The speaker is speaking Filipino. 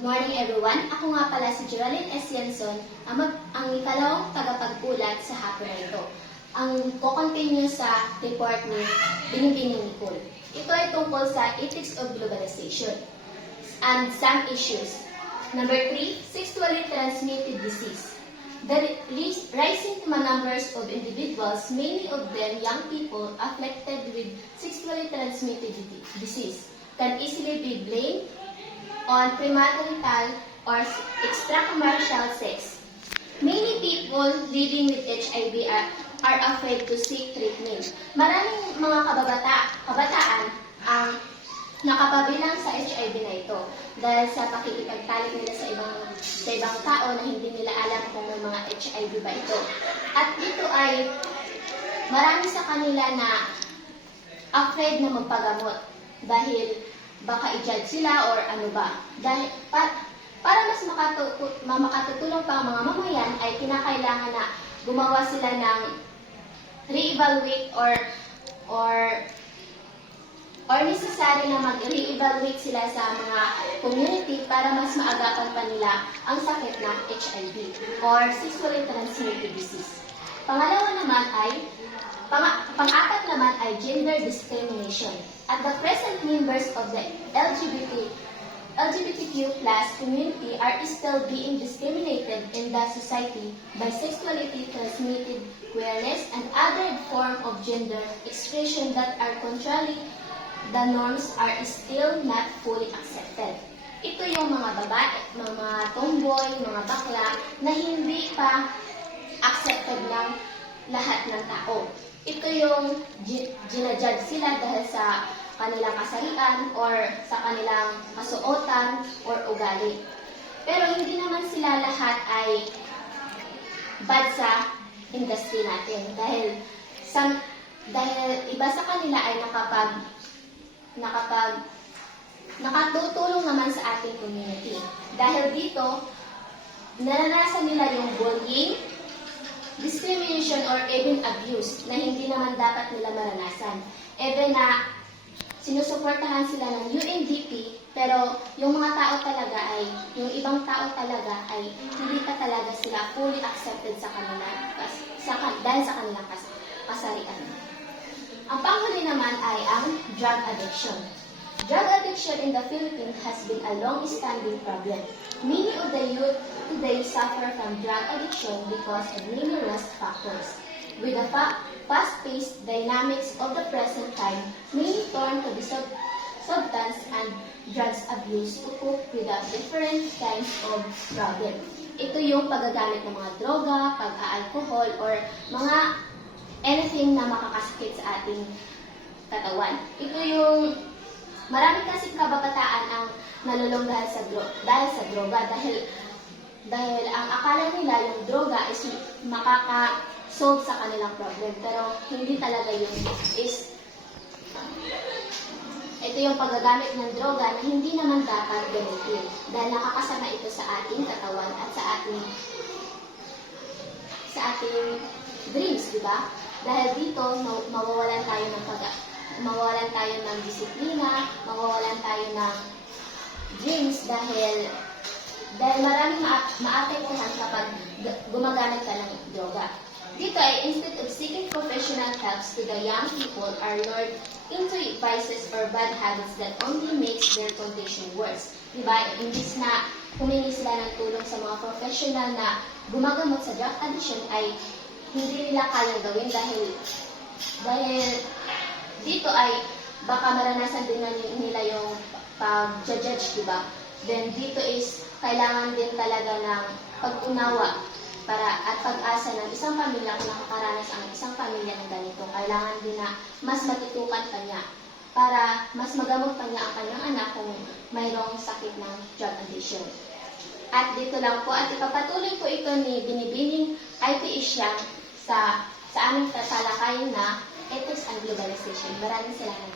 Good morning everyone. Ako nga pala si Geraldine S. Yanson, ang ikalawang tagapagbulat sa hapon na ito. Ang kukontinue sa report ni Binibining Nicole. Ito ay tungkol sa ethics of globalization and some issues. Number 3, sexually transmitted disease. The rising numbers of individuals, many of them young people afflicted with sexually transmitted disease, can easily be blamed on premarital or extracommercial sex. Many people living with HIV are afraid to seek treatment. Maraming mga kabataan ang nakapabilang sa HIV na ito dahil sa pakikipagtalik nila sa ibang tao na hindi nila alam kung may mga HIV ba ito. At dito ay marami sa kanila na afraid na magpagamot dahil baka i-judge sila or ano ba. Dahil para mas makatutulong pa ang mga mamayan ay kinakailangan na gumawa sila ng re-evaluate or necessary na mag-re-evaluate sila sa mga community para mas maagapan pa nila ang sakit ng HIV or sexually transmitted disease. Pang-apat naman ay gender discrimination. At the present members of the LGBTQ+ community are still being discriminated in the society by sexually transmitted queerness and other forms of gender expression that are contrary the norms are still not fully accepted. Ito yung mga babae, mga tomboy, mga bakla na hindi pa accepted ng lahat ng tao. Ito yung ginajudge sila dahil sa kanilang kasarian or sa kanilang kasuotan or ugali. Pero hindi naman sila lahat ay bad sa industry natin dahil iba sa kanila ay nakatutulong naman sa ating community. Dahil dito, naranasan nila yung bullying, discrimination, or even abuse na hindi naman dapat nila maranasan. Even na sinusuportahan sila ng UNDP, pero yung mga tao talaga ay, yung ibang tao talaga ay hindi pa talaga sila fully accepted sa kanila dahil sa kanilang kasarian. Ang panghuli naman ay ang drug addiction. Drug addiction in the Philippines has been a long-standing problem. Many of the youth today suffer from drug addiction because of numerous factors. With the fast-paced dynamics of the present time, many turn to the substance and drugs abuse to cope with the different kinds of problem. Ito yung paggagamit ng mga droga, pag-aalcohol, or mga anything na makakasakit sa ating katawan. Ito yung marami kasing kababataan ang nalulong dahil sa droga dahil ang akala nila yung droga is makaka-solve sa kanilang problem, pero hindi talaga yun. Ito yung paggagamit ng droga na hindi naman dapat gamitin dahil nakakasama ito sa ating katawan at sa ating dreams, di ba? Dahil dito mawawalan tayo ng disiplina, mawawalan tayo ng dreams dahil maraming maapektuhan kapag gumagamit ka ng droga. Dito ay instead of seeking professional helps to the young people are lured into vices or bad habits that only makes their condition worse. Diba? Imbis na humingi sila ng tulong sa mga professional na gumagamot sa drug addiction ay hindi nila kayang gawin dahil dito ay baka maranasan din nila yung pag-judge, diba? Then dito is kailangan din talaga ng pag-unawa at pag-asa ng isang pamilya kung nakakaranas ang isang pamilya ng ganito. Kailangan din na mas matutukan pa niya para mas magamot pa niya ang kanyang anak kung mayroong sakit ng drug addiction. At dito lang po, at ipapatuloy po ito ni Binibining IPE sa aming tatalakayin na Ethics and Globalization. Maraming salamat.